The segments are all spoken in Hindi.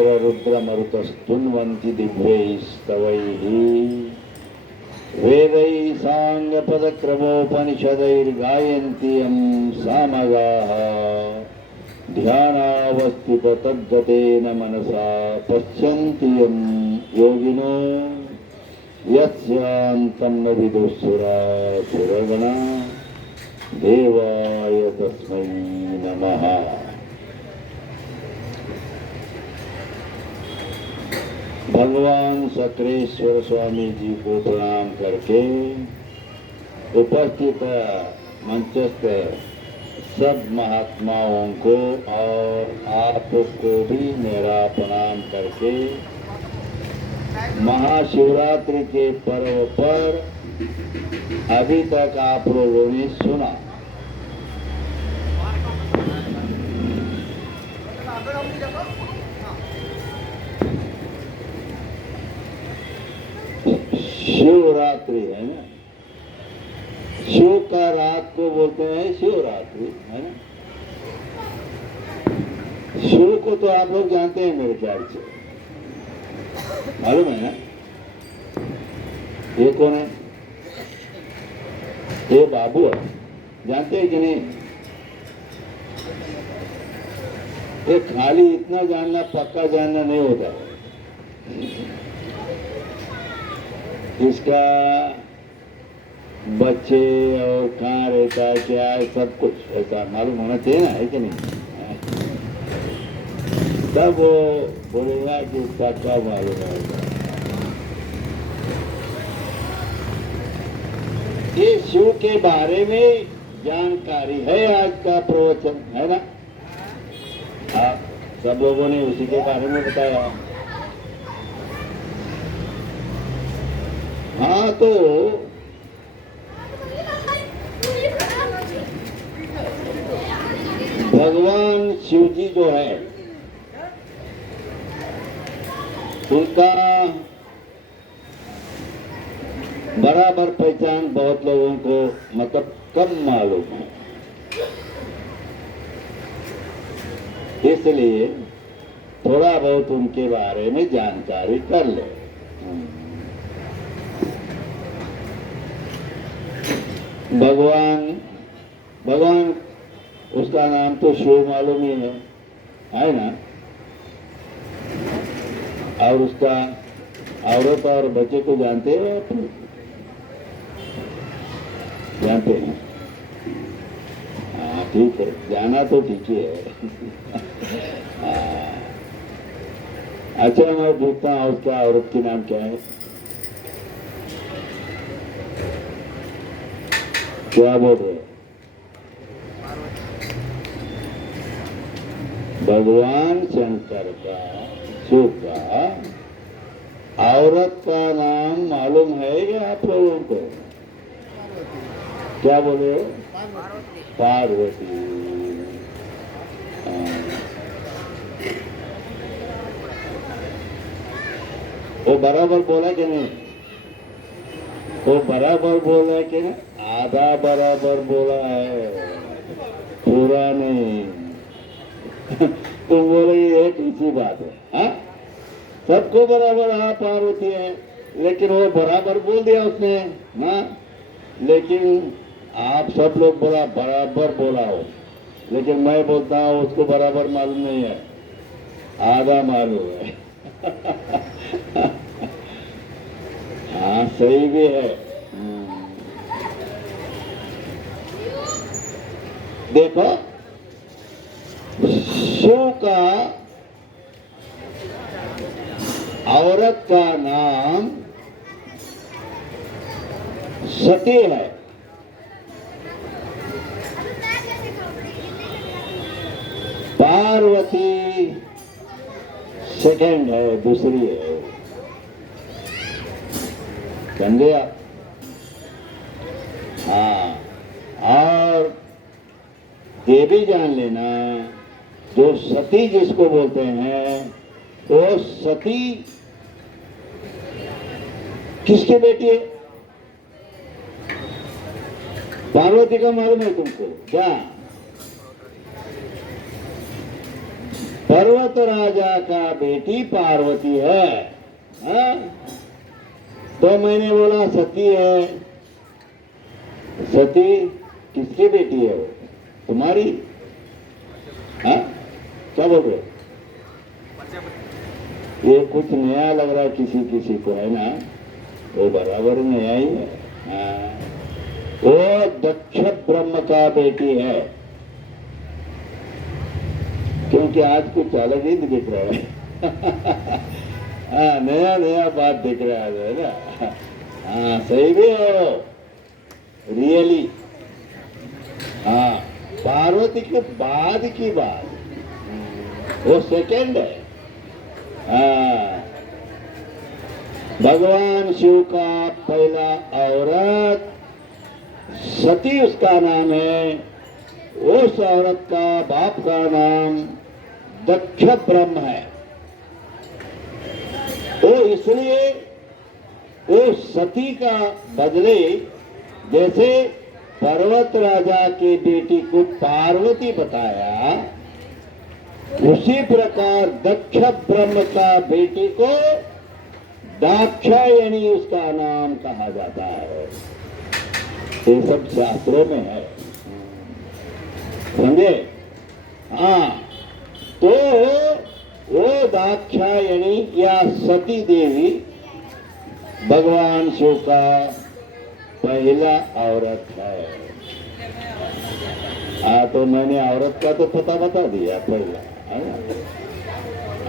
इंद्र रुद्र मरुतस्तुन्वन्ति दिव्यैस्तवैः वेदैः साङ्गपदक्रमोपनिषदैर्गायन्ति यं सामगाः ध्यानावस्थिततद्गतेन मनसा पश्यन्ति यं योगिनो यस्यान्तं न विदुःसुरासुरगणा देवाय तस्मै नमः। भगवान सक्रेश्वर स्वामी जी को प्रणाम करके उपस्थित मंचस्थ सब महात्माओं को और आपको भी मेरा प्रणाम करके महाशिवरात्रि के पर्व पर अभी तक आप लोगों ने सुना, शिवरात्रि है ना। शिव का रात को बोलते हैं शिवरात्रि, है ना। शिव को तो आप लोग जानते हैं मेरे ख्याल से, मालूम है ना। ये कौन है? ये बाबू है, जानते हैं कि नहीं? ये खाली इतना जानना पक्का जानना नहीं होता। इसका बच्चे और कहाँ रहता है, क्या है, सब कुछ ऐसा मालूम होना चाहिए ना, है कि नहीं? तब वो बोलेगा कि इसका क्या मालूम है। ये शिव के बारे में जानकारी है आज का प्रवचन, है ना। आप सब लोगों ने उसी के बारे में बताया। हाँ, तो भगवान शिव जी जो है उनका बराबर पहचान बहुत लोगों को मतलब कम मालूम है, इसलिए थोड़ा बहुत उनके बारे में जानकारी कर ले। भगवान उसका नाम तो शिव मालूम ही है ना। और उसका औरत और बच्चे को जानते हो आप? जानते हैं? हाँ, ठीक है, जाना तो ठीक ही है। अच्छा, मैं पूछता हूँ उसका औरत की नाम क्या है? क्या बोल रहे? भगवान शंकर का, शिव का औरत का नाम मालूम है या आप लोगों को? क्या बोले? पार्वती। वो बराबर बोला कि नहीं? वो बराबर बोला है कि नहीं? आधा बराबर बोला है, पूरा नहीं। तुम बोले ये इसी बात है। हाँ, सबको बराबर हाँ पार्वती है, लेकिन वो बराबर बोल दिया उसने ना। लेकिन आप सब लोग बोला बराबर बोला हो, लेकिन मैं बोलता हूँ उसको बराबर मालूम नहीं है, आधा मालूम है। हाँ, सही भी है। देखो, शिव का औरत का नाम सती है। पार्वती सेकंड है, दूसरी है। समझे आप? हाँ, और ये भी जान लेना, जो सती जिसको बोलते हैं, वो सती किसकी बेटी है? पार्वती का मालूम है तुमको क्या? पर्वत राजा का बेटी पार्वती है। हाँ? तो मैंने बोला सती है। सती किसकी बेटी है वो? तुम्हारी? हाँ? क्या बोल रहे हो? ये कुछ नया लग रहा है किसी किसी को, है ना? वो बराबर नया ही है। हाँ। वो दक्ष ब्रह्म का बेटी है, क्योंकि आज कुछ अलग ही दिख रहा है। हाँ, नया नया बात दिख रहा है ना। हाँ, सही भी है वो, रियली। हाँ, पार्वती के बाद की बात, वो सेकंड है। हाँ, भगवान शिव का पहला औरत सती उसका नाम है। उस औरत का बाप का नाम दक्ष ब्रह्म है। तो इसलिए वो सती का बदले जैसे पर्वत राजा की बेटी को पार्वती बताया, उसी प्रकार दक्ष ब्रह्म का बेटी को दाक्षायणी उसका नाम कहा जाता है। ये सब शास्त्रों में है, समझे? हाँ, तो वो दाक्षायणी या सती देवी भगवान शिव का पहला औरत है। तो मैंने औरत का तो पता बता दिया पहला, है ना?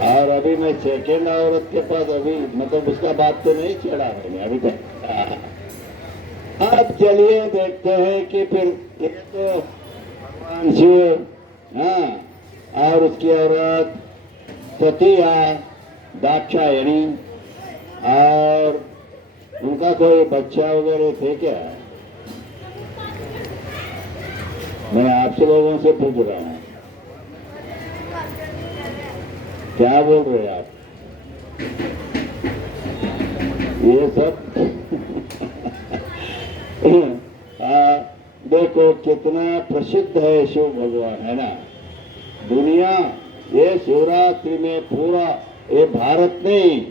और अभी मैं सेकेंड औरत के पास अभी मतलब उसका बात तो नहीं छेड़ा मैंने अभी तक। अब चलिए देखते हैं कि फिर ये तो भगवान शिव, हाँ, और उसकी औरत सतिया दाक्षायणी, और उनका कोई बच्चा वगैरह थे क्या? मैं आपसे लोगों से पूछ रहा हूँ, क्या बोल रहे हैं आप? ये सब देखो कितना प्रसिद्ध है शिव भगवान, है ना? दुनिया ये शिवरात्रि में पूरा, ये भारत नहीं,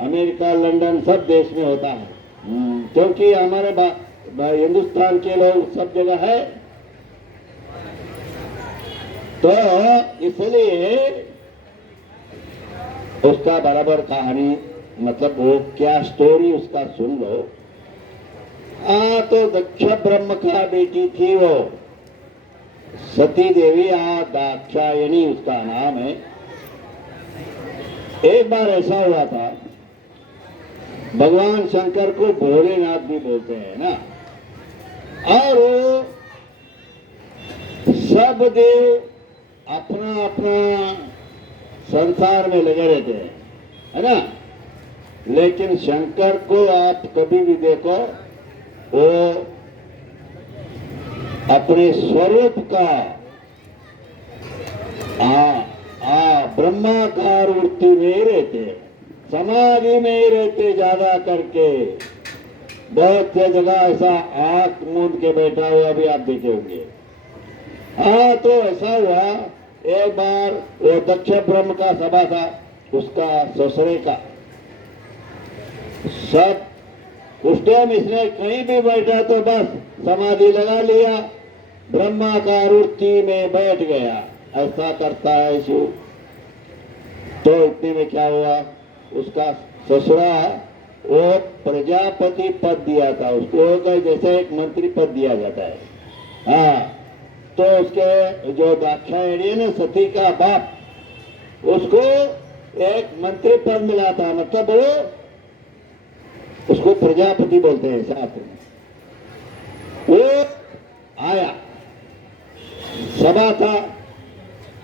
अमेरिका लंदन सब देश में होता है। क्योंकि हमारे हिंदुस्तान के लोग सब जगह है, तो इसलिए उसका बराबर कहानी, मतलब वो क्या स्टोरी उसका सुन लो। तो दक्ष ब्रह्म का बेटी थी वो सती देवी, दाक्षायणी उसका नाम है। एक बार ऐसा हुआ था, भगवान शंकर को भोलेनाथ भी बोलते हैं ना, और वो सब देव अपना अपना संसार में लगे रहते हैं, है ना? लेकिन शंकर को आप कभी भी देखो, वो अपने स्वरूप का ब्रह्माकार वृत्ति में रहते, समाधि में ही रहते ज्यादा करके। बहुत से जगह ऐसा आंख मूंद के बैठा हुआ भी आप देखे होंगे। तो ऐसा हुआ, एक बार वो दक्ष ब्रह्म का सभा था, उसका ससुरे का, सब उस टाइम इसने कहीं भी बैठा तो बस समाधि लगा लिया, ब्रह्माकार वृत्ति में बैठ गया। ऐसा करता है शिव। तो इतने में क्या हुआ, उसका ससुरा वो प्रजापति पद दिया था उसको, जैसे एक मंत्री पद दिया जाता है। हाँ, तो उसके जो दाक्षायणी है ना, सती का बाप, उसको एक मंत्री पद मिला था, मतलब वो उसको प्रजापति बोलते हैं साथ में। वो आया, सभा था,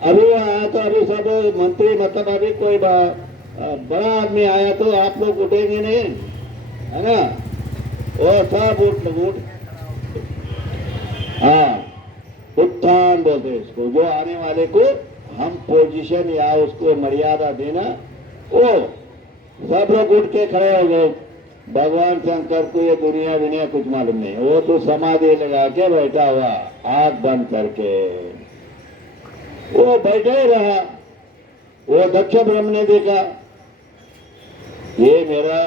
अभी वो आया तो अभी सब मंत्री, मतलब अभी कोई बड़ा आदमी आया तो आप लोग उठेंगे नहीं, है ना? वो सब उठ, हाँ, उत्थान बोलते हैं इसको, जो आने वाले को हम पोजीशन या उसको मर्यादा देना। वो सब लोग उठ के खड़े हो गए। भगवान शंकर को ये दुनिया दुनिया कुछ मालूम नहीं, वो तो समाधि लगा के बैठा हुआ, आंख बंद करके वो बैठे ही रहा। वो दक्ष ब्रह्म ने देखा ये मेरा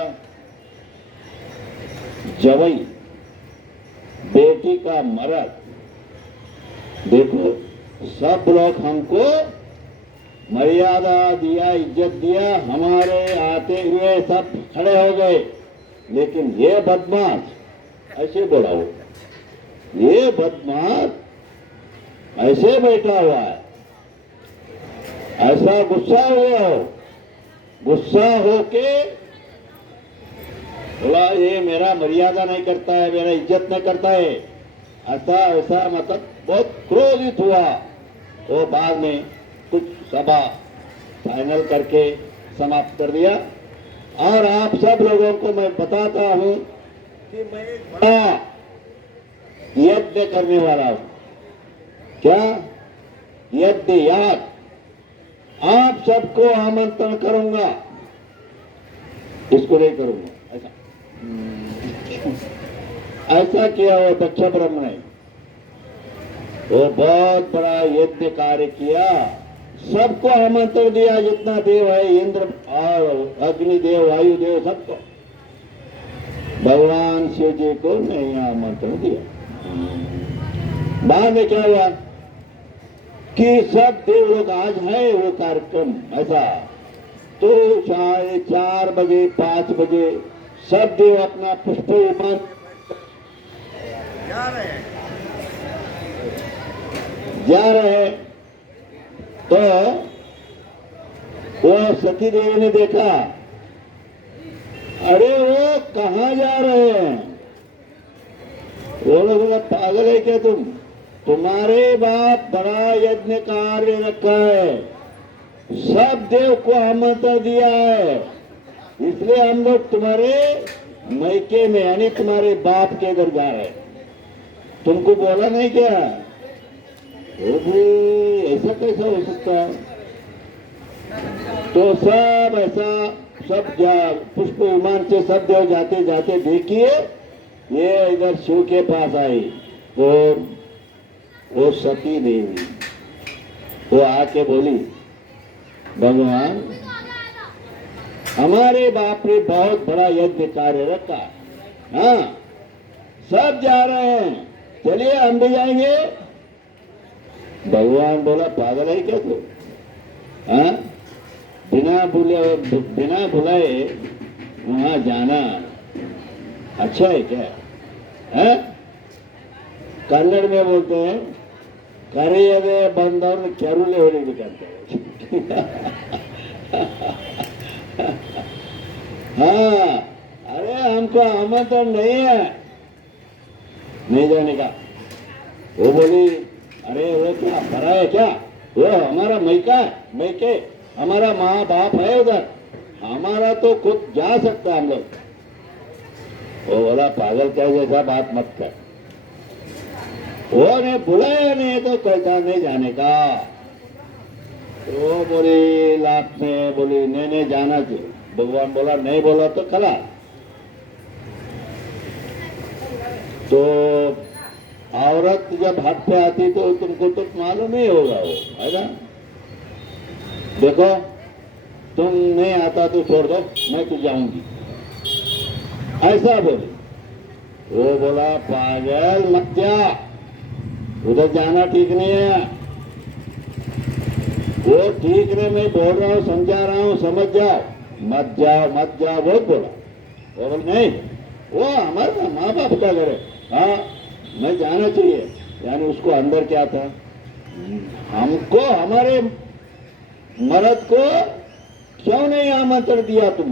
जवई बेटी का मर्द, देखो सब लोग हमको मर्यादा दिया, इज्जत दिया, हमारे आते हुए सब खड़े हो गए, लेकिन ये बदमाश ऐसे बोला हो, ये बदमाश ऐसे बैठा हुआ है, ऐसा गुस्सा हुआ हो, गुस्सा होके बोला ये मेरा मर्यादा नहीं करता है, मेरा इज्जत नहीं करता है, ऐसा ऐसा मतलब बहुत क्रोधित हुआ। तो बाद में कुछ सभा फाइनल करके समाप्त कर दिया। और आप सब लोगों को मैं बताता हूं कि मैं एक बड़ा यज्ञ करने वाला हूं। क्या यज्ञ? याद आप सबको आमंत्रण करूंगा, इसको नहीं करूंगा। ऐसा ऐसा किया वो दक्ष ब्रह्म ने, वो बहुत बड़ा यज्ञ कार्य किया, सबको आमंत्रण दिया, जितना देव है, इंद्र और अग्निदेव, वायुदेव, सबको। भगवान शिव जी को नहीं आमंत्रण दिया। बाद में क्या हुआ कि सब देव लोग आज है वो कार्यक्रम ऐसा, तो 4 बजे 5 बजे सब देव अपना पुष्प विमान जा रहे, तो वो सती देवी ने देखा, अरे वो कहाँ जा रहे हैं? वो लोग पागल है क्या तुम? तुम्हारे बाप बड़ा यज्ञ कार्य रखा है, सब देव को आमंत्रण दिया है, इसलिए हम लोग तुम्हारे मैके में यानी तुम्हारे बाप के घर जा रहे हैं। तुमको बोला नहीं क्या? वो भी ऐसा कैसा हो सकता है? तो सब ऐसा सब पुष्प विमान से सब देव जाते जाते देखिए ये इधर शिव के पास आई, तो वो सती देवी वो आके बोली, भगवान हमारे बाप ने बहुत बड़ा यज्ञ कार्य रखा, हाँ सब जा रहे हैं, चलिए हम भी जाएंगे। भगवान बोला पागल है क्या तू? हाँ बिना बुलाए वहां जाना अच्छा है क्या? है कन्नड़ में बोलते हैं करियदे बंदर केरुले होने निकलते हाँ अरे हमको आमंत्रण नहीं है, नहीं जाने का। वो बोली अरे वो क्या भरा है क्या? वो हमारा मैका है, मैके हमारा माँ बाप है उधर, हमारा तो खुद जा सकता हम लोग। वो बोला पागल क्या जैसा बात मत कर, वो ने बुलाया नहीं तो कैसा नहीं जाने का। वो बोली लात में बोली नहीं जाना चाहिए। भगवान बोला नहीं बोला तो खला। तो औरत जब हद पे आती तो तुमको तो मालूम ही होगा वो, है ना? देखो तुम नहीं आता तो छोड़ दो, मैं तो जाऊंगी, ऐसा बोले। वो बोला पागल मत जा, उधर जाना ठीक नहीं है। वो ठीक नहीं, मैं बोल रहा हूँ, समझा रहा हूँ, समझ जाओ, मत जाओ बहुत बोला। वो बोला नहीं वो हमारा माँ बाप का घर है, हाँ मैं जाना चाहिए। यानी उसको अंदर क्या था, हमको हमारे मर्द को क्यों नहीं आमंत्रण दिया तुम,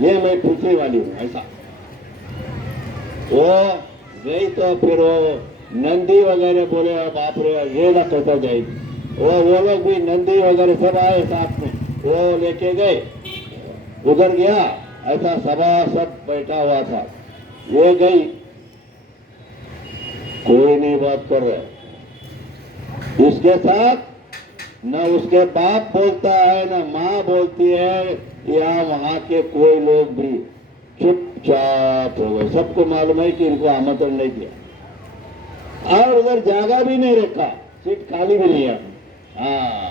ये मैं पूछने वाली हूं। ऐसा वो गई तो फिर वो नंदी वगैरह बोले बाप रे ये ना कैसा जाएगी। वो लोग भी नंदी वगैरह सब आए साथ में, वो लेके गए, उधर गया, ऐसा सभा सब बैठा हुआ था। ये गई, कोई नहीं बात कर रहा इसके साथ, न उसके बाप बोलता है न माँ बोलती है, या वहां के कोई लोग भी चुपचाप हो गए। सबको मालूम है कि इनको आमंत्रण नहीं दिया, और उधर जगह भी नहीं रखा, सीट खाली भी नहीं है। हाँ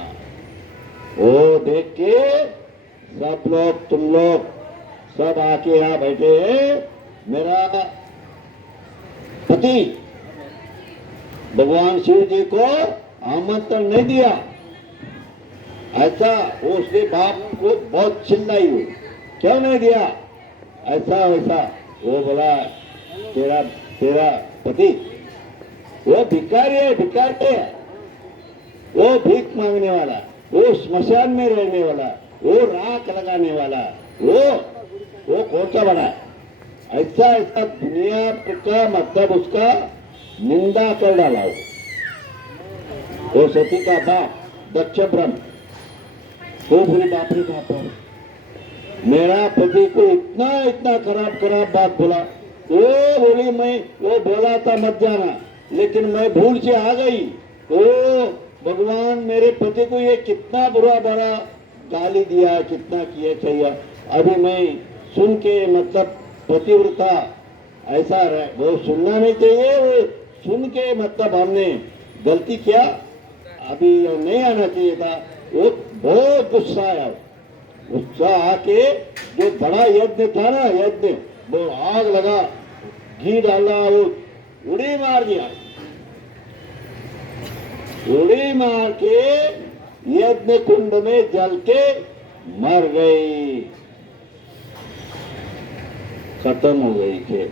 वो देख के सब लोग, तुम लोग सब आके यहाँ बैठे हैं। मेरा पति भगवान शिव जी को आमंत्रण नहीं दिया, ऐसा वो उसके बाप को बहुत चिल्लाई हुई, क्यों नहीं दिया, ऐसा वैसा। वो बोला तेरा तेरा पति वो भिखारी है, भिखारी है, वो भीख मांगने वाला, वो स्मशान में रहने वाला, वो राख लगाने वाला, वो कौन सा बना, ऐसा ऐसा दुनिया का मतलब उसका निंदा कर डाला। वो सती का बाप दक्ष ब्रह्म तो बोले बाप रे बाप, मेरा पति को इतना इतना खराब खराब बात बोला। वो बोली मैं वो बोला था मत जाना, लेकिन मैं भूल से आ गई। तो भगवान मेरे पति को ये कितना बुरा बुरा गाली दिया, कितना किया चाहिए। अभी मैं सुन के मतलब पतिव्रता ऐसा रहे, वो सुनना नहीं चाहिए, वो सुन के मतलब हमने गलती किया, अभी नहीं आना चाहिए था। वो बहुत गुस्सा आया, गुस्सा आके जो बड़ा यज्ञ था ना, यज्ञ वो आग लगा, घी डाला, वो उड़ी मार दिया, उड़ी मार के यज्ञ कुंड में जल के मर गई, खत्म हो गई खेल।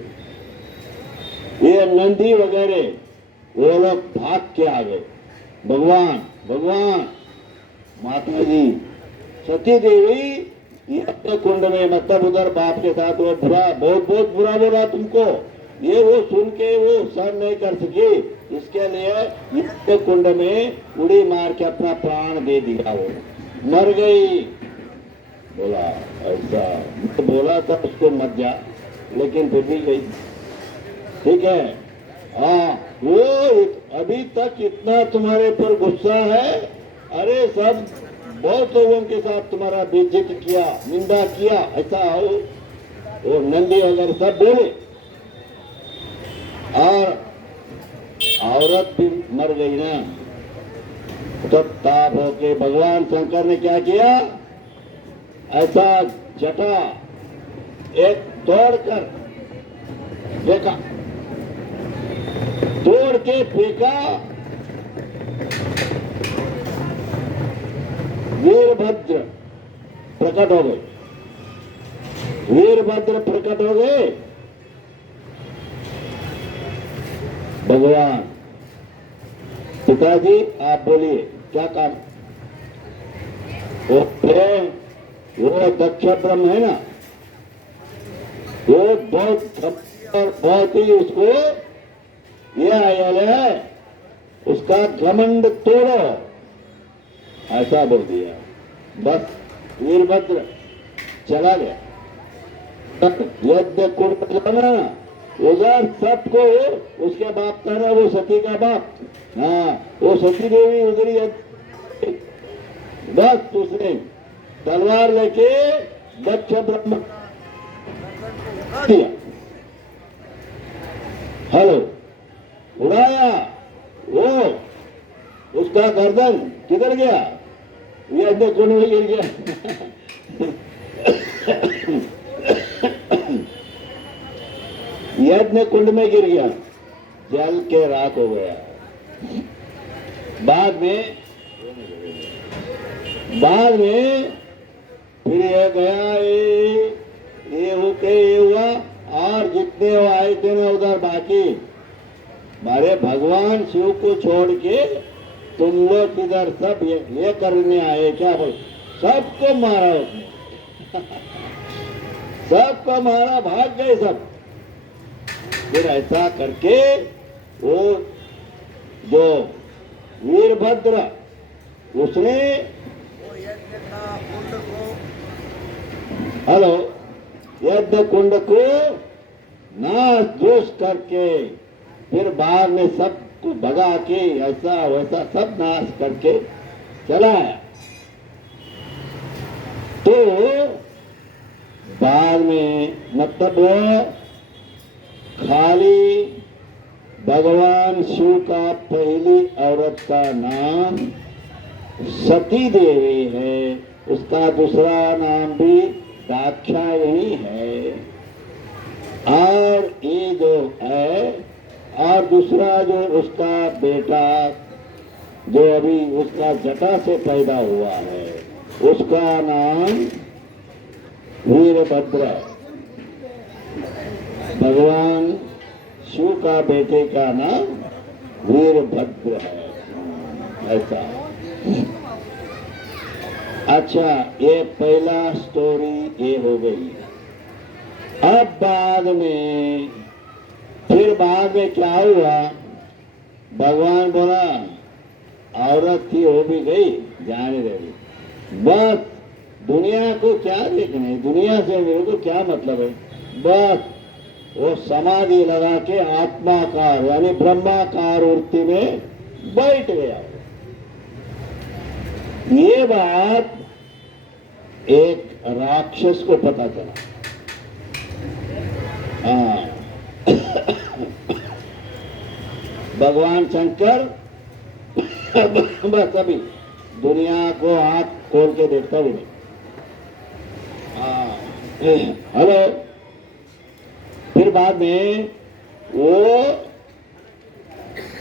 ये नंदी वगैरह वो लोग भाग के आ गए। भगवान भगवान माता जी सती देवी यज्ञ कुंड में मतलब उधर बाप के साथ वो बुरा बहुत बहुत बुरा बोला तुमको, ये वो सुन के वो सहन नहीं कर सकी, इसके लिए यज्ञ कुंड में उड़ी मार के अपना प्राण दे दिया, वो मर गई। बोला ऐसा तो बोला था उसको मत जा, लेकिन फिर भी गई, ठीक है। हाँ वो अभी तक इतना तुम्हारे पर गुस्सा है, अरे सब बहुत लोगों के साथ तुम्हारा बेइज्जती किया, निंदा किया, ऐसा हो। वो नंदी वगैरह सब बोले और औरत भी मर गई ना। तब ताप होके भगवान शंकर ने क्या किया, ऐसा जटा एक तोड़कर देखा, तोड़ के फेंका, वीरभद्र प्रकट हो गए, वीरभद्र प्रकट हो गए। भगवान पिताजी आप बोलिए क्या काम। वो दक्ष ब्रह्म है ना, वो बहुत ही उसको ये आयल है, उसका घमंड तोड़ो, ऐसा बोल दिया। बस वीरभद्र चला गया। यज्ञ कुंड जाना उधर सबको, उसके बाप का ना वो सती का बाप, हाँ वो सती देवी उधर ही, बस उसने तलवार लेके दक्ष ब्रह्म दिया, हेलो उड़ाया, वो उसका गर्दन किधर गया, यज्ञ कुंड में गिर गया। यज्ञ कुंड में गिर गया, जल के राख हो गया। बाद में फिर ये गया, ये होके ये हुआ, और जितने वो आए थे ना उधर बाकी, मारे भगवान शिव को छोड़ के तुम लोग इधर सब ये करने आए क्या, बोल सबको मारा उसने। सबको मारा, भाग गए सब। फिर ऐसा करके वो जो वीरभद्र उसने हेलो यज्ञ कुंड को नाश धूस करके, फिर बाद में सबको भगा के ऐसा वैसा सब नाश करके चला आया। तो बाद में मतलब वो खाली भगवान शिव का पहली औरत का नाम सती देवी है, उसका दूसरा नाम भी दाक्षायणी है। और ये जो है, और दूसरा जो उसका बेटा जो अभी उसका जटा से पैदा हुआ है, उसका नाम वीरभद्र है। भगवान शिव का बेटे का नाम वीरभद्र है, ऐसा। अच्छा, ये पहला स्टोरी ये हो गई। अब बाद में क्या हुआ, भगवान बोला औरत थी हो भी गई, जाने देगी, बस दुनिया को क्या देखना है, दुनिया से मेरे को क्या मतलब है। बस वो समाधि लगा के आत्माकार यानी ब्रह्माकार वृत्ति में बैठ गया। ये बात एक राक्षस को पता चला। हाँ, भगवान शंकर बस अभी दुनिया को हाथ खोल के देखता भी नहीं। हेलो, फिर बाद में वो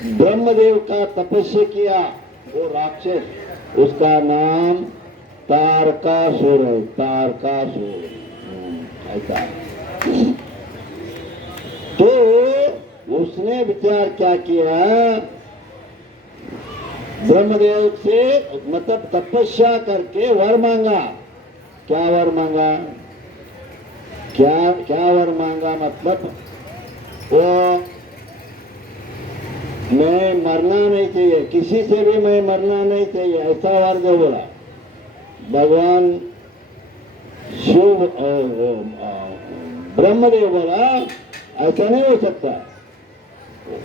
ब्रह्मदेव का तपस्या किया, वो राक्षस, उसका नाम तारकासुर है, तारकासुर, ऐसा। तो उसने विचार क्या किया, ब्रह्मदेव से मतलब तपस्या करके वर मांगा। क्या वर मांगा, क्या वर मांगा, मतलब वो मैं मरना नहीं चाहिए, किसी से भी मैं मरना नहीं चाहिए, ऐसा वर जो बोला। भगवान शिव ब्रह्मदेव बोला ऐसा नहीं हो सकता,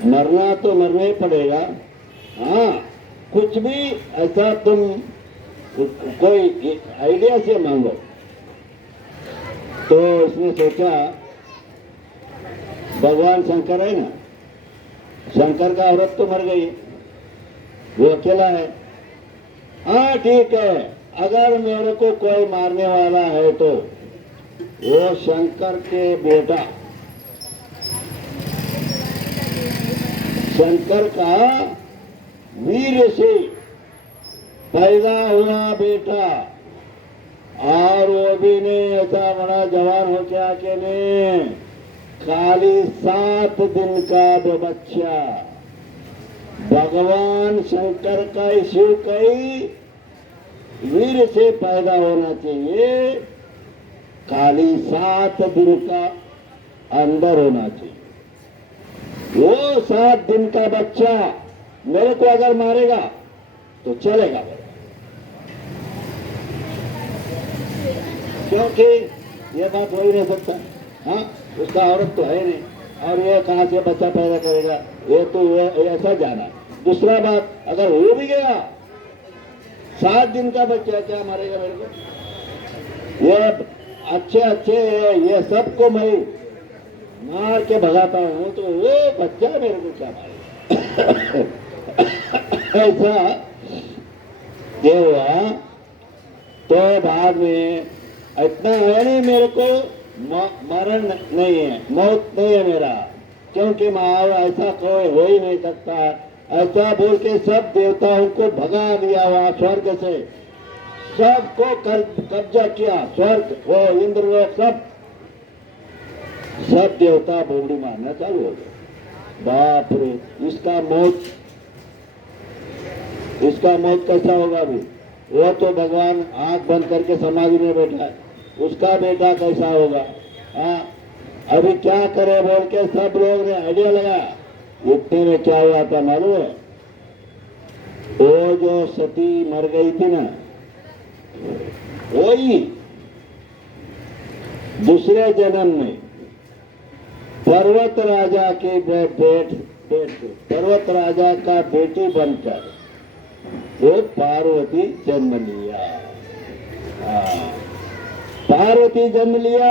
मरना तो मरना ही पड़ेगा। हाँ, कुछ भी ऐसा तुम कोई आइडिया से मांगो। तो इसने सोचा, भगवान शंकर है ना, शंकर का औरत तो मर गई, वो अकेला है। हाँ ठीक है, अगर मेरे को कोई मारने वाला है तो वो शंकर के बेटा, शंकर का वीर से पैदा हुआ बेटा, और वो भी ने ऐसा बड़ा जवान हो के आके ने खाली 7 दिन का जो बच्चा, भगवान शंकर का शिव का ही वीर से पैदा होना चाहिए, खाली 7 दिन का अंदर होना चाहिए। वो 7 दिन का बच्चा मेरे को अगर मारेगा तो चलेगा, क्योंकि ये बात हो ही नहीं सकता। हाँ, उसका औरत तो है नहीं, और ये कहां से बच्चा पैदा करेगा, ये तो ऐसा जाना। दूसरा बात, अगर हो भी गया 7 दिन का बच्चा, क्या मारेगा मेरे को। ये अच्छे ये सबको मैं मार के भगाता हूं, तो वो बच्चा मेरे को क्या मारेगा। ऐसा ये हुआ। तो बाद में इतना है नहीं, मेरे को मरण नहीं है, मौत नहीं है मेरा, क्योंकि माँ ऐसा कोई हो ही नहीं सकता। ऐसा बोल के सब देवताओं को भगा दिया वहां स्वर्ग से, सबको कब्जा किया, स्वर्ग वो इंद्र लोग सब देवता बोबड़ी मारना चालू हो गए। बाप रे, इसका मौत कैसा होगा अभी। वो तो भगवान आंख बंद करके समाधि में बैठा है, उसका बेटा कैसा होगा। हाँ, अभी क्या करे बोल के सब लोग ने आइडिया लगाया। इतने में क्या हुआ था मालूम है, वो जो सती मर गई थी ना, वही दूसरे जन्म में पर्वत राजा के पर्वत राजा का बेटी बनकर वो पार्वती जन्म लिया। पार्वती जन्म लिया,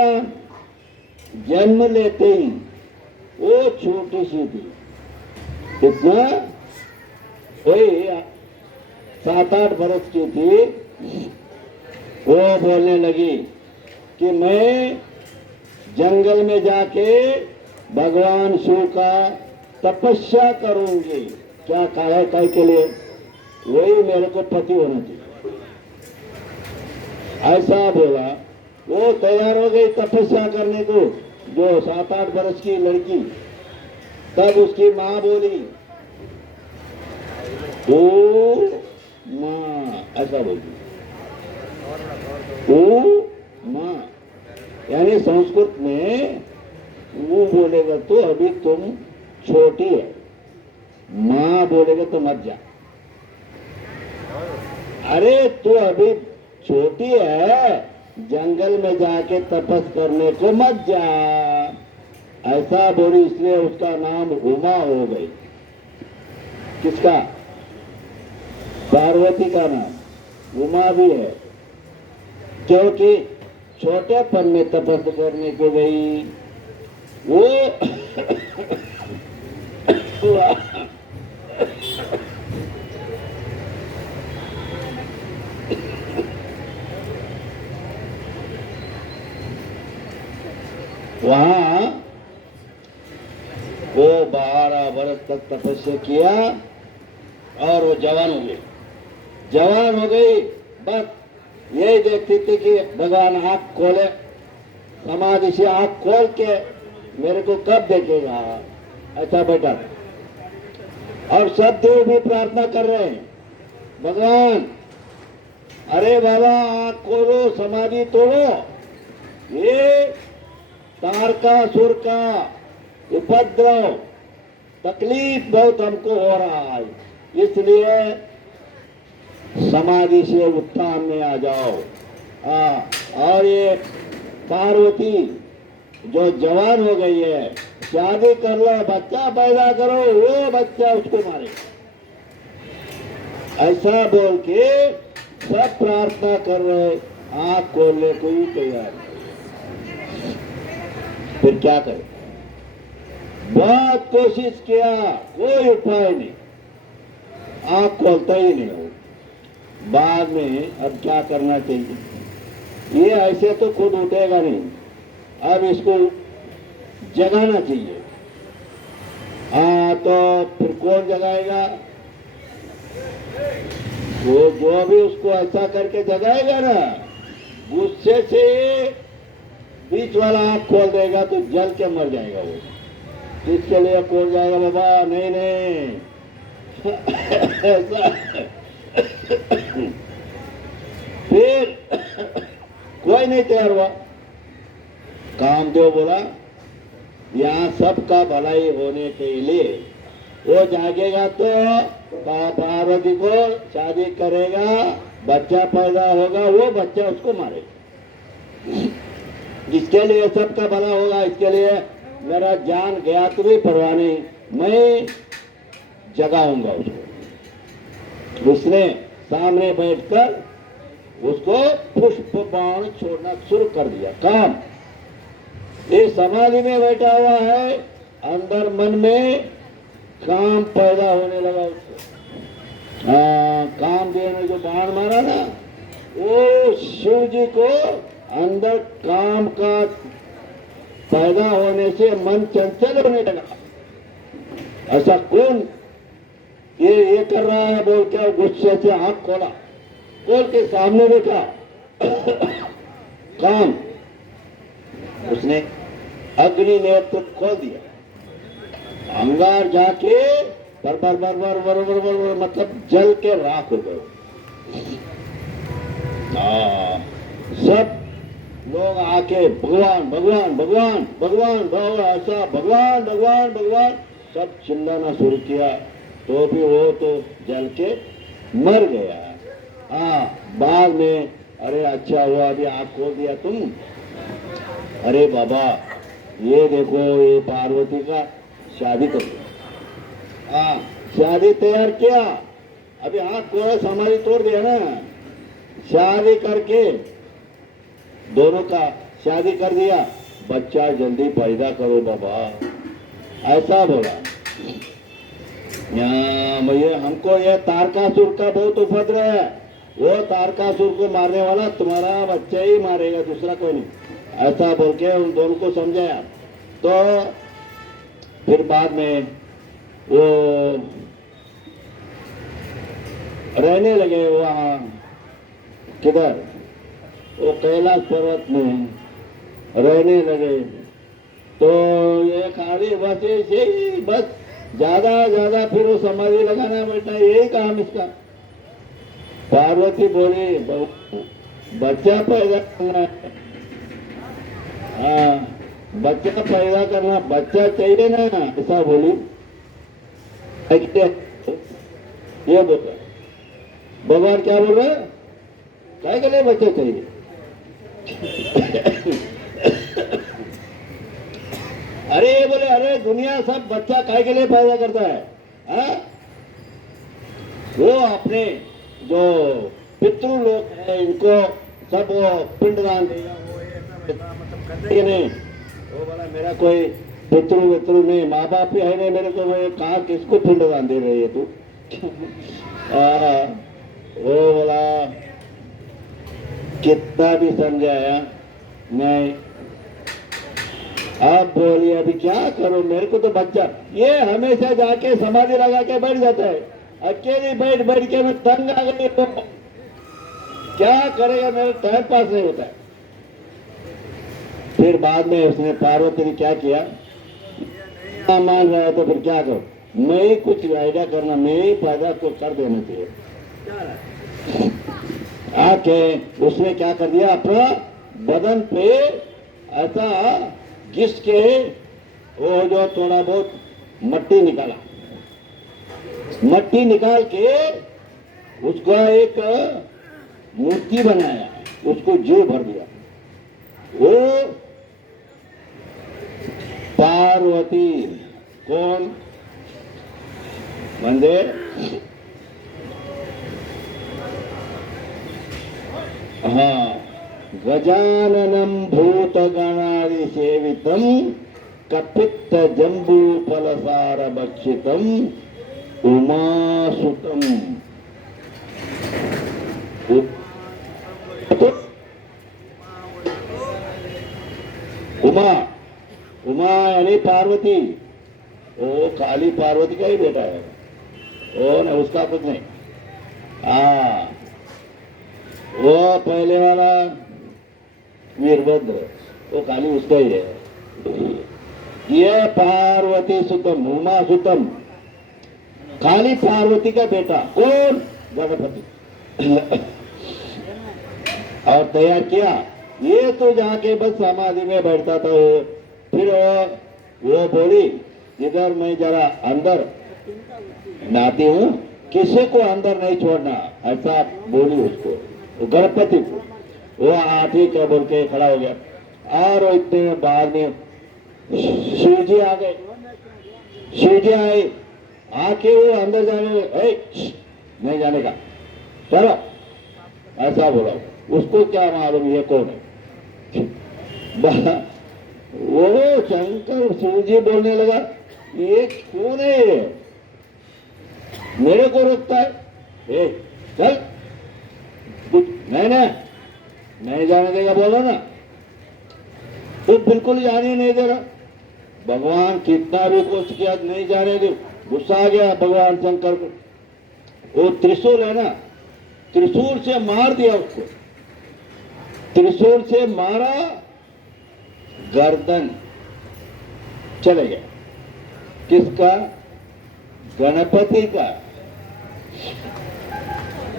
जन्म लेते ही वो छोटी सी थी, कितना वही 7-8 बरस की थी, वो बोलने लगी कि मैं जंगल में जाके भगवान शिव का तपस्या करूंगी। क्या कहा काय के लिए? वही मेरे को पति होना चाहिए, ऐसा बोला। वो तैयार हो गई तपस्या करने को, जो 7-8 बरस की लड़की। तब उसकी माँ बोली, ओ माँ, ऐसा बोलती, ओ माँ, यानी संस्कृत में वो बोलेगा तो अभी तुम छोटी है, माँ बोलेगा तो मत जा। अरे तू अभी छोटी है, जंगल में जाके तपस करने को मत जा, ऐसा बोली। इसलिए उसका नाम उमा हो गई। किसका? पार्वती का नाम उमा भी है, क्योंकि छोटेपन में तपस्या करने को गई। वो वहां वो 12 बरस तक तपस्या किया और वो जवान हो गई। जवान हो गई, बस यही देखती थी कि भगवान आंख खोले, समाधि से आंख खोल के मेरे को कब देखेगा, ऐसा बैठा। और सब देव भी प्रार्थना कर रहे हैं, भगवान अरे बाबा आंख खोलो, समाधि तोड़ो, ये तारकासुर का उपद्रव, तकलीफ बहुत हमको हो रहा है, इसलिए समाधि से उत्थान में आ जाओ। और ये पार्वती जो जवान हो गई है, शादी कर लो, बच्चा पैदा करो, वो बच्चा उसको मारे, ऐसा बोल के सब प्रार्थना कर रहे, आंख खोलने को ही तैयार। फिर क्या करे? बहुत कोशिश किया, कोई उपाय नहीं, आंख खोलता ही नहीं हो। बाद में अब क्या करना चाहिए? ये ऐसे तो खुद उठेगा नहीं, अब इसको जगाना चाहिए। तो फिर कौन जगाएगा? वो जो भी उसको ऐसा करके जगाएगा ना, गुस्से से बीच वाला आंख खोल देगा तो जल के मर जाएगा वो। इसके लिए कौन जाएगा? बाबा नहीं नहीं ऐसा। फिर कोई नहीं तैयार हुआ। कामदेव बोला, यहाँ सबका भलाई होने के लिए वो जागेगा तो पार्वती को शादी करेगा, बच्चा पैदा होगा, वो बच्चा उसको मारेगा। जिसके लिए सबका भला होगा, इसके लिए मेरा जान गया तो भी परवाह नहीं, मैं जगाऊंगा उसको। उसने सामने बैठकर उसको पुष्प बाण छोड़ना शुरू कर दिया। काम ये समाधि में बैठा हुआ है, अंदर मन में काम पैदा होने लगा उसको। कामदेव ने जो बाण मारा ना, वो शिव जी को अंदर काम का पैदा होने से मन चंचल होने लगा। ऐसा कौन ये कर रहा है बोल के गुस्से से आंख खोला, खोल के सामने देखा काम, उसने अग्नि नेत्र खोल दिया, अंगार जाके बर मतलब जल के राख हो गए। सब लोग आके भगवान भगवान भगवान भगवान भगवान, ऐसा भगवान भगवान भगवान सब चिल्लाना शुरू किया, तो भी वो तो जल के मर गया। बाद में अरे अच्छा हुआ अभी आँख खोल दिया तुम। अरे बाबा ये देखो, ये पार्वती का शादी कर दिया, शादी तैयार किया, अभी आँख खोला, समाधि तोड़ दिया ना, शादी करके दोनों का शादी कर दिया, बच्चा जल्दी पैदा करो बाबा, ऐसा बोला। यहाँ भैया हमको ये तारकासुर का बहुत उपद्रव है। वो तारकासुर को मारने वाला तुम्हारा बच्चा ही मारेगा, दूसरा कोई नहीं, ऐसा बोल के उन दोनों को समझाया। तो फिर बाद में वो रहने लगे वहाँ, किधर, वो कैलाश पर्वत में रहने लगे। तो ये खाली बस ऐसे ही बस ज्यादा फिर वो समाधि लगाना बैठा, यही काम इसका। पार्वती बोली बच्चा पैदा करना है, हाँ बच्चा पैदा करना, बच्चा चाहिए ना, ऐसा बोली। ये बोला भगवान क्या बोल रहा है, क्या के लिए बच्चा चाहिए? अरे ये बोले अरे दुनिया सब बच्चा काय के लिए पैदा करता है, हा? वो अपने जो पितृ लोग हैं इनको सब वो पिंडदान देगा, वो नहीं, वो बोला मेरा कोई पितृ नहीं, माँ बाप ही है नहीं मेरे को, मैं कहा किसको पिंडदान दे रही है तू? वो बोला कितना भी समझाया नहीं। अब बोलिए अभी क्या करो, मेरे को तो बच्चा, ये हमेशा जाके समाधि लगा के बैठ जाता है, अकेले बैठ के मैं तंग आ गई, तो क्या करेगा, मेरा टाइम पास नहीं होता है। फिर बाद में उसने पार्वती ने क्या किया, मान रहा है तो फिर क्या करो, मैं ही कुछ आइडिया करना, मैं ही पैदा को कर देना चाहिए। आके उसने क्या कर दिया, अपना बदन पे ऐसा घिस के वो जो थोड़ा बहुत मट्टी निकाला, मट्टी निकाल के उसका एक मूर्ति बनाया, उसको जीव भर दिया। वो पार्वती कौन म्हणजे हाँ गजाननं भूतगणादि सेवितं कपित्त जम्बू फलसार भक्षितं उमासुतं। उमा, उमा यानी पार्वती, वो खाली पार्वती का ही बेटा है, वो न उसका कुछ नहीं। हाँ वो पहले वाला वीरभद्र, वो खाली उसका ही है। ये पार्वती सुतम, उमा सुतम, खाली पार्वती का बेटा कौन, गणपति। और तैयार किया, ये तो जाके बस समाधि में बैठता था वो। फिर वो बोली इधर मैं जरा अंदर नहाती हूँ, किसी को अंदर नहीं छोड़ना, ऐसा बोली उसको, गणपति को। वो ठीक है बोल के खड़ा हो गया। और इतने बाद में शिव जी आ गए, शिव जी आए, आके वो अंदर जाने नहीं जाने का, चलो ऐसा बोला। उसको क्या मालूम ये कौन है। वो शंकर शिव जी बोलने लगा ये कौन है, मेरे को रोकता है, चल कुछ नहीं जाने देगा, बोलो ना। तो बिल्कुल जाने नहीं दे रहा। भगवान कितना भी कोशिश किया नहीं जाने दे, गुस्सा आ गया भगवान शंकर को। वो त्रिशूल है ना, त्रिशूल से मार दिया उसको, त्रिशूल से मारा, गर्दन चले गया। किसका, गणपति का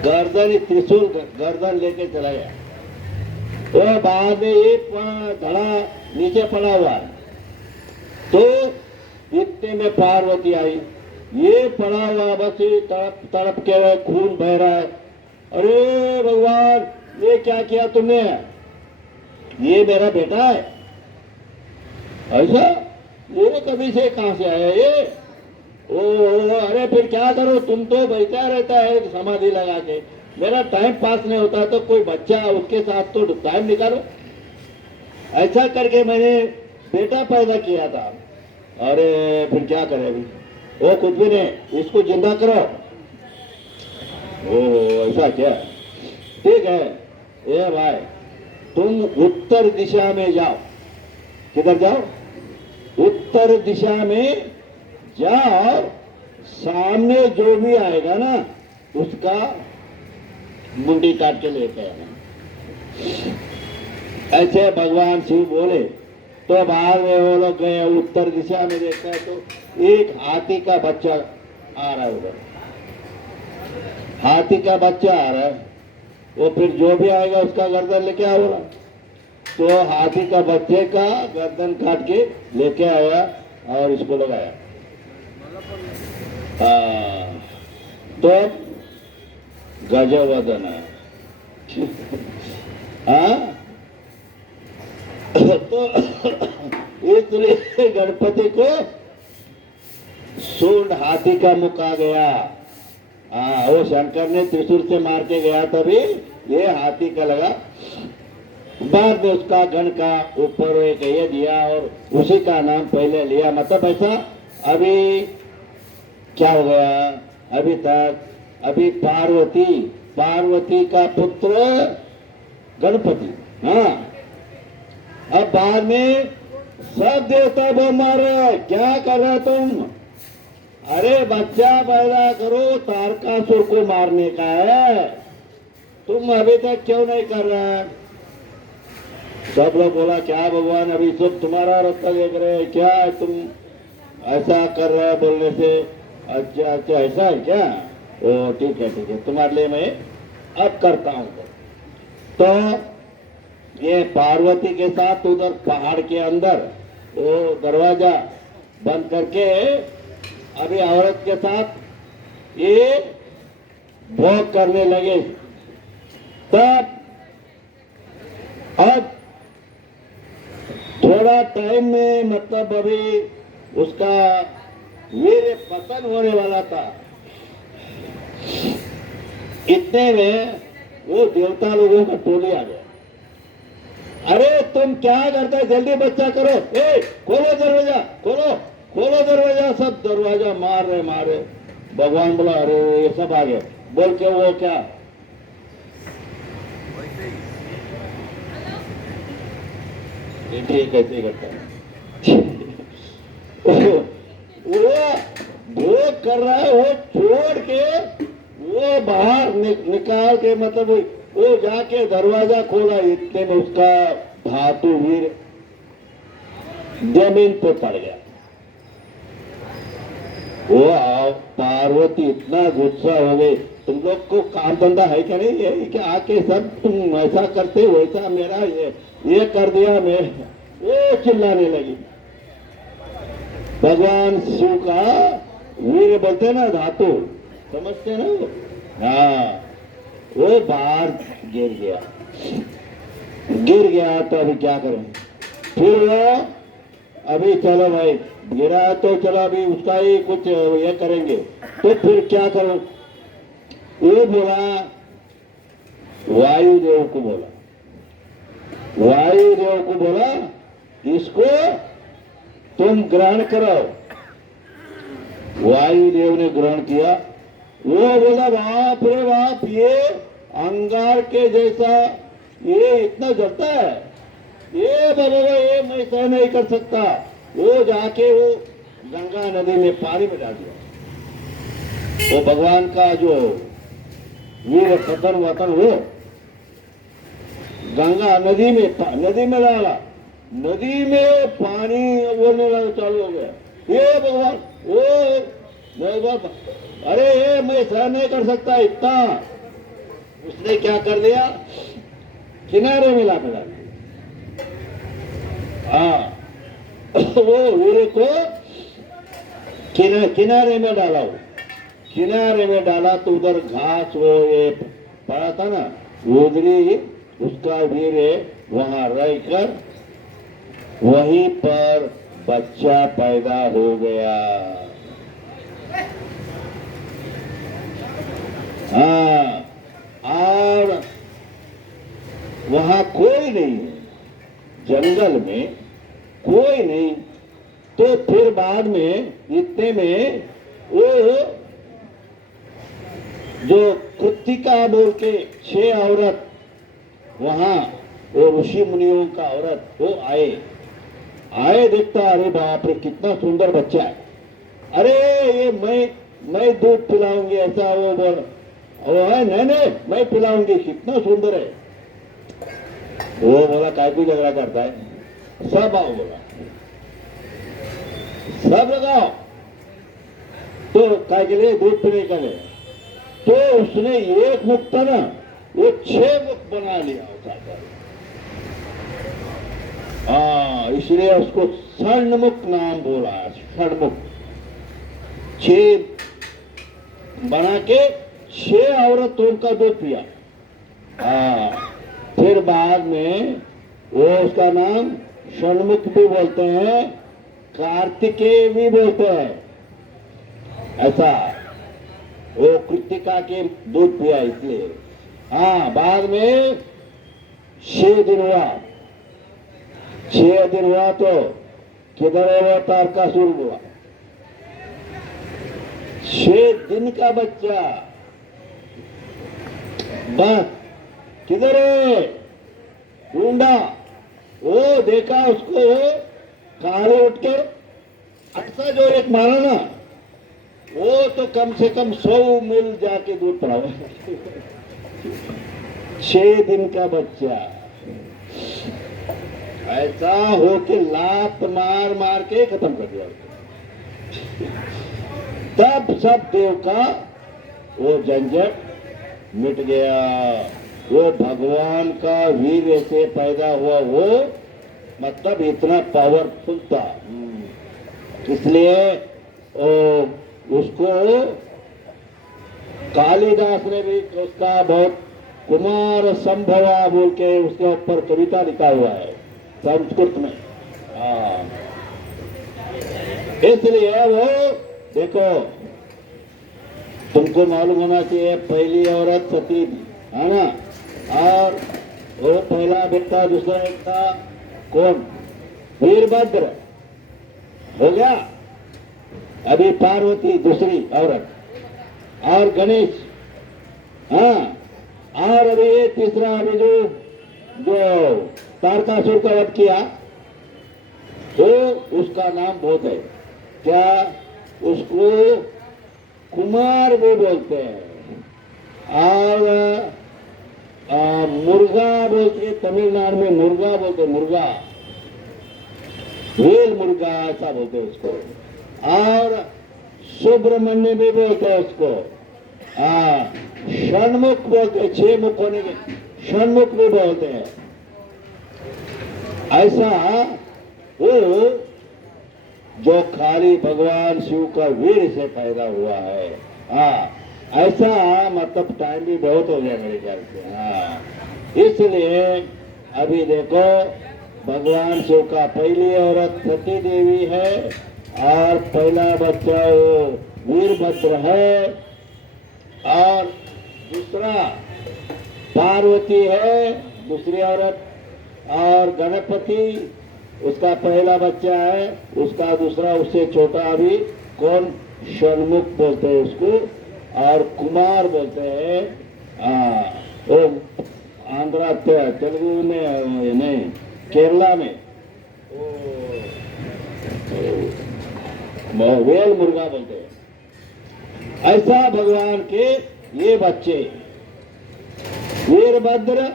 गर्दन, त्रिशूल गर्दन लेके चला गया। वो बाद में एक धड़ा नीचे पड़ा हुआ है। तो इतने में पार्वती आई, ये पड़ा हुआ बस तड़प तड़प के खून बह रहा है। अरे भगवान ये क्या किया तुमने, ये मेरा बेटा है, ऐसा ये कभी से कहां से आया ये, ओ अरे फिर क्या करो, तुम तो बैठा रहता है समाधि लगा के, मेरा टाइम पास नहीं होता, तो कोई बच्चा उसके साथ तो टाइम निकालो। ऐसा करके मैंने बेटा पैदा किया था। अरे फिर क्या करे अभी, वो कुछ भी नहीं, इसको जिंदा करो। ओ ऐसा क्या? ठीक है, ये भाई तुम उत्तर दिशा में जाओ। किधर जाओ? उत्तर दिशा में जाओ। सामने जो भी आएगा ना उसका मुंडी काट के लेते हैं। ऐसे भगवान शिव बोले। तो बाद में वो लोग गए, उत्तर दिशा में देखा तो एक हाथी का बच्चा आ रहा है उधर। हाथी का बच्चा आ रहा है, वो फिर जो भी आएगा उसका गर्दन लेके आओ। तो हाथी का बच्चे का गर्दन काट के लेके आया और इसको लगाया। तो गजवदन है। तो इसलिए गणपति को सूंड हाथी का मुख आ गया। वो शंकर ने त्रिशूल से मार के गया, तभी ये हाथी का लगा। बाद में उसका गण का ऊपर एक ये दिया और उसी का नाम पहले लिया। मतलब ऐसा अभी क्या हो गया? अभी तक अभी पार्वती का पुत्र गणपति। हाँ, अब बाद में सब देवता बोल मार रहे, क्या कर रहे तुम? अरे बच्चा पैदा करो, तारकासुर को मारने का है, तुम अभी तक क्यों नहीं कर रहे? सब लोग बोला क्या भगवान, अभी सब तुम्हारा रास्ता देख रहे हैं, क्या तुम ऐसा कर रहे हो बोलने से? अच्छा अच्छा ऐसा है क्या? ओ ठीक है तुम्हारे लिए मैं अब करता हूँ। तो ये पार्वती के साथ उधर पहाड़ के अंदर वो दरवाजा बंद करके अभी औरत के साथ ये भोग करने लगे। तब अब थोड़ा टाइम में मतलब अभी उसका वीर पतन होने वाला था। इतने में वो देवता लोगों का टोली आ गया। अरे तुम क्या करते हो, जल्दी बच्चा करो, ए खोलो दरवाजा, खोलो दरवाजा। सब दरवाजा मार रहे। भगवान बोला अरे ये सब आ गए। बोल के वो क्या ठीक है करता है। वो भोग कर रहा है, वो छोड़ के वो बाहर निकाल के मतलब वो जाके दरवाजा खोला। इतने में उसका धातु वीर जमीन पे पड़ गया। वो पार्वती इतना गुस्सा हो गई, तुम लोग को काम धंधा है क्या नहीं? ये क्या आके सब तुम ऐसा करते वैसा मेरा ये कर दिया मैं। वो चिल्लाने लगी। भगवान शिव का वीर बोलते ना धातु, समझते ना वो? हाँ, वो बाहर गिर गया। तो अभी क्या करें? फिर वो अभी चलो भाई गिरा तो चलो अभी उसका ही कुछ ये करेंगे। तो फिर क्या करो? वो बोला वायुदेव को बोला इसको तुम ग्रहण करो। वायुदेव ने ग्रहण किया। वो बोला बाप रे बाप, ये अंगार के जैसा ये इतना जलता है, ये बाबा ये मैं सह नहीं कर सकता। वो जाके वो गंगा नदी में पानी में डाल दिया। वो भगवान का जो वीर सदन वतन वो गंगा नदी में डाला। नदी में पानी बोलने लगा, चालू हो गया। ये भगवान अरे ये मैं सहन नहीं कर सकता इतना। उसने क्या कर दिया? किनारे में लाकर डाल दिया। हाँ, वो वीर को किनारे में डाला। किनारे में डाला तो उधर घास वो ये पड़ा था ना, उधरी उसका वीर वहां रहकर वहीं पर बच्चा पैदा हो गया। हाँ, और वहां कोई नहीं, जंगल में कोई नहीं। तो फिर बाद में इतने में वो जो कृतिका बोल के 6 औरत वहां, वो ऋषि मुनियों का औरत, वो आए देखता, अरे बाप रे कितना सुंदर बच्चा है, अरे ये मैं दूध पिलाऊंगी, ऐसा वो बोल, वो है नहीं नहीं मैं पिलाऊंगी, कितना सुंदर है। वो बोला काय को झगड़ा करता है, सब आओ बोला, सब लगाओ। तो काय के लिए, दूध पीने के लिए। तो उसने एक मुख था ना, वो 6 मुख बना लिया उठाकर। इसलिए उसको षण्मुख नाम बोला, षण्मुख। 6 बना के 6 औरतों का दूध पिया। फिर बाद में वो उसका नाम षण्मुख भी बोलते हैं, कार्तिकेय भी बोलते हैं, ऐसा। वो कृतिका के दूध पिया इसलिए। बाद में 6 दिन हुआ, 6 दिन हुआ तो किधर है वो तारकासुर हुआ। 6 दिन का बच्चा, बस किधर है, ढूंढा, वो देखा उसको, काले उठ के अक्सा जो एक मारा ना, वो तो कम से कम 100 मील जाके दूध पड़ा। 6 दिन का बच्चा ऐसा हो के लात मार मार के खत्म कर दिया। तब सब देव का वो झंझट मिट गया। वो भगवान का वीर से पैदा हुआ, वो मतलब इतना पावरफुल था, इसलिए उसको कालिदास ने भी उसका बहुत कुमार संभवा बोल के उसके ऊपर कविता लिखा हुआ है संस्कृत में। इसलिए वो देखो, तुमको मालूम होना चाहिए, पहली औरत सती थी, है ना, और वो पहला बेटा, दूसरा बेटा कौन, वीरभद्र हो गया। अभी पार्वती दूसरी औरत, और गणेश, और अभी ये तीसरा, अभी जो तारकासुर का वध किया, तो उसका नाम बहुत है, क्या उसको कुमार भी बोलते हैं, और मुर्गा बोलते हैं, तमिलनाडु में मुर्गा बोलते हैं, मुर्गा, वेल मुर्गा ऐसा बोलते हैं उसको, और सुब्रमण्य भी बोलते हैं उसको, षण्मुख बोलते हैं, 6 मुख होने के षण्मुख भी बोलते हैं। ऐसा वो जो खाली भगवान शिव का वीर से पैदा हुआ है। ऐसा मतलब टाइम भी बहुत हो गया मेरे ख्याल से। इसलिए अभी देखो, भगवान शिव का पहली औरत सती देवी है, और पहला बच्चा वो वीरभद्र है, और दूसरा पार्वती है, दूसरी औरत, और गणपति उसका पहला बच्चा है, उसका दूसरा उससे छोटा अभी कौन, षण्मुख बोलते हैं उसको, और कुमार बोलते हैं। वो आंध्रा तेलुगु में नहीं, केरला में वेल मुर्गा बोलते हैं। ऐसा भगवान के ये बच्चे वीरभद्र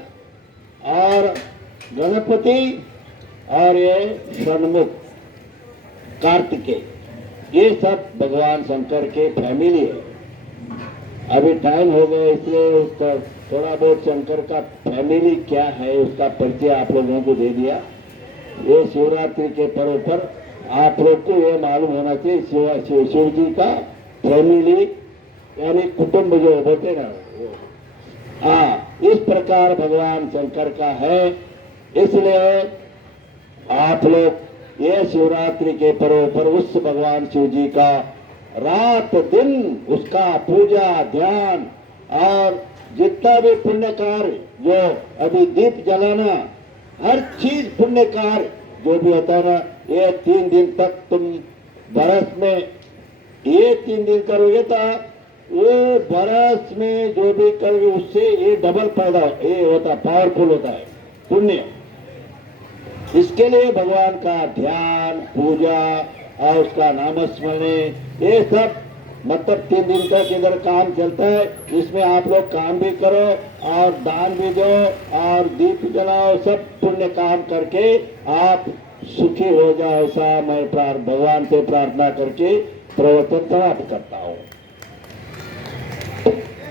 और गणपति और ये षण्मुख कार्तिकेय, ये सब भगवान शंकर के फैमिली है। अभी टाइम हो गया, इसलिए उसका थोड़ा बहुत शंकर का फैमिली क्या है उसका परिचय आप लोगों को दे दिया। ये शिवरात्रि के पर्व पर आप लोग को ये मालूम होना चाहिए, शिव जी का फैमिली यानी कुटुंब जो होते ना, इस प्रकार भगवान शंकर का है। इसलिए आप लोग ये शिवरात्रि के पर्व पर उस भगवान शिव जी का रात दिन उसका पूजा ध्यान और जितना भी पुण्य कार्य, जो अभी दीप जलाना, हर चीज पुण्य कार्य जो भी होता है ना, ये 3 दिन तक तुम बरस में ये 3 दिन करोगे तो वो बरस में जो भी करोगे उससे ये डबल पैदा ये होता, पावरफुल होता है पुण्य। इसके लिए भगवान का ध्यान, पूजा और उसका नामस्मरण, ये सब मतलब 3 दिन तक इधर काम चलता है। इसमें आप लोग काम भी करो और दान भी दो और दीप जलाओ, सब पुण्य काम करके आप सुखी हो जाओ। ऐसा मैं भगवान से प्रार्थना करके प्रवचन समाप्त करता हूँ।